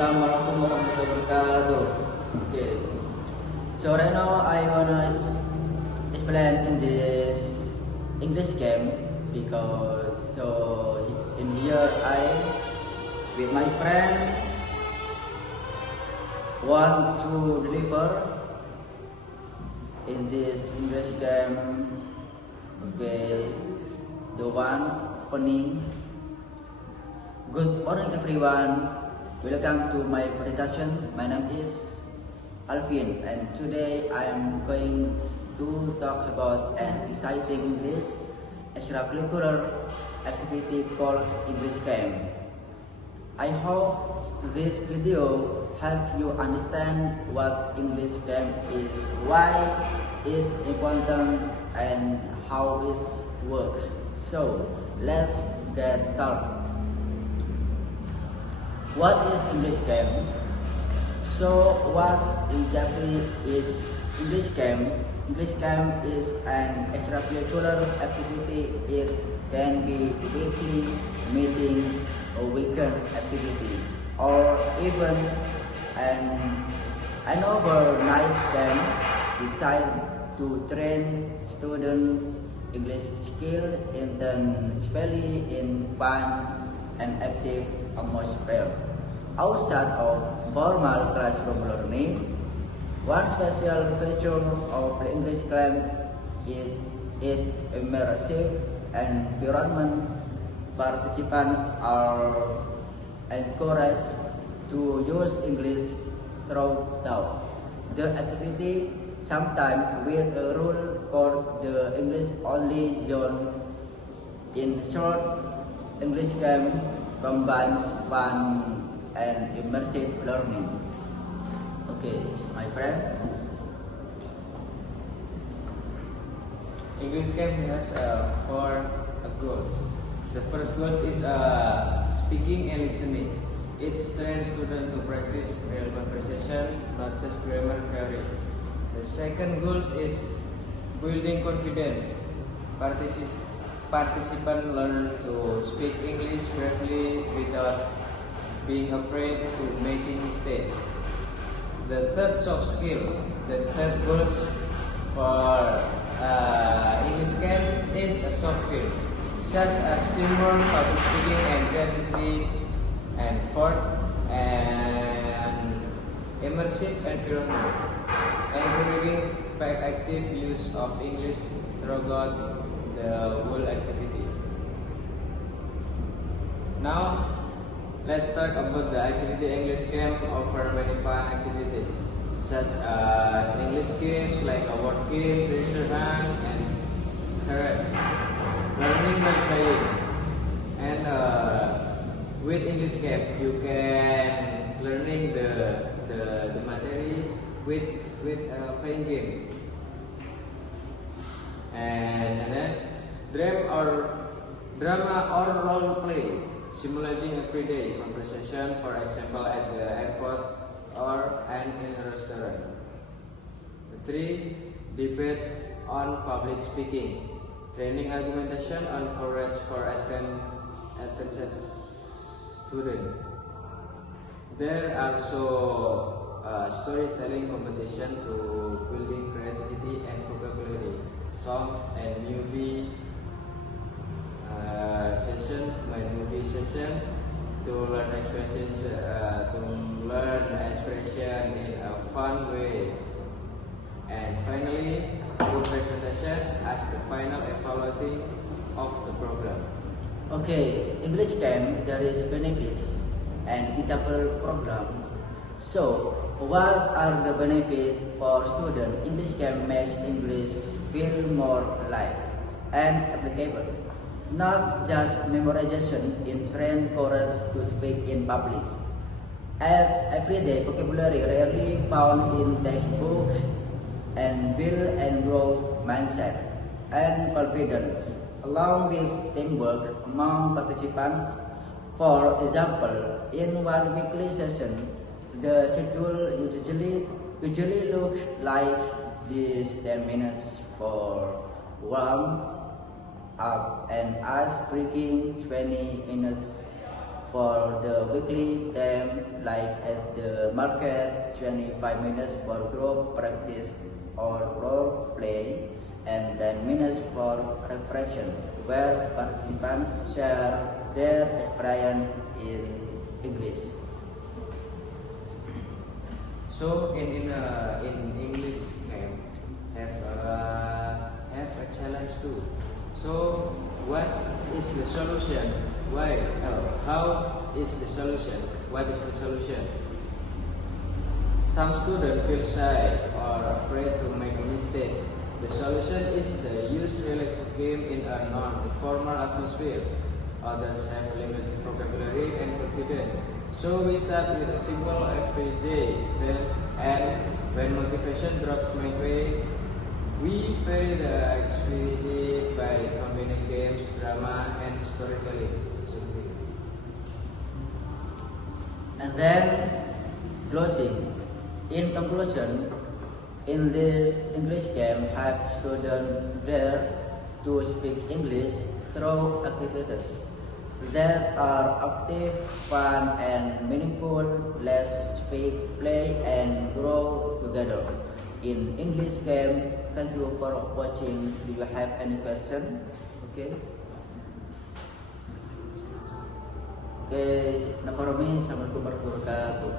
Assalamualaikum warahmatullahi wabarakatuh. Okay, so right now I wanna explain in this English game because in here I with my friends want to deliver in this English game. Okay, the ones opening. Good morning everyone. Welcome to my presentation. My name is Alvin and today I am going to talk about an exciting English extracurricular activity called English Camp. I hope this video help you understand what English Camp is, why it's important and how it works. So let's get started. What is English Camp? So what exactly is English Camp? English Camp is an extracurricular activity. It can be weekly meeting, a weekend activity, or even an overnight camp designed to train students English skill intensively in fun and active atmosphere. Outside of formal classroom learning, one special feature of the English Camp is immersive environments. Participants are encouraged to use English throughout the activity, sometimes with a rule called the English only zone. In short, English Camp combines fun and immersive learning. Okay, my friend. English Camp has four goals. The first goal is speaking and listening. It trains students to practice real conversation, not just grammar theory. The second goal is building confidence. Participants learn to speak English bravely without being afraid to making mistakes. The third soft skill, the third goal for English Camp is a soft skill, such as teamwork, public speaking, and creativity. And fourth, an immersive environment, encouraging active use of English throughout the whole activity. Now, let's talk about the activity. English Camp offer many fun activities, such as English games like a word game, treasure hunt, and carrots. Learning by playing. And with English Camp, you can learning the material with playing game. And then drama or role play, simulating everyday conversation, for example at the airport or in a restaurant. 3. Debate on public speaking, training argumentation on courage for advanced students. There are also storytelling competition to building creativity and vocabulary, songs and movie session to learn expression in a fun way. And finally, group presentation as the final evaluation of the program. Okay, English Camp, there is benefits and example programs. So, what are the benefits for students? English Camp makes English feel more alive and applicable. Not just memorization in train courage to speak in public. As everyday vocabulary rarely found in textbooks and build and grow mindset and confidence, along with teamwork among participants. For example, in one weekly session, the schedule usually looks like this: 10 minutes for warm up and ice breaking, 20 minutes for the weekly time, like at the market, 25 minutes for group practice or role play, and 10 minutes for reflection, where participants share their experience in English. So in English camp have a challenge too. So what is the solution? Why? How is the solution? What is the solution? Some students feel shy or afraid to make mistakes. The solution is to use relaxed game in a non-formal atmosphere. Others have limited vocabulary and confidence. So we start with a simple everyday terms, and when motivation drops midway, we vary the activity by combining games, drama, and storytelling. And then closing. In conclusion, in this English camp, have students there to speak English through activities that are active, fun, and meaningful. Let's speak, play, and grow together. In English camp, thank you for watching. Do you have any question? Okay. Okay, Assalamualaikum warahmatullahi wabarakatuh.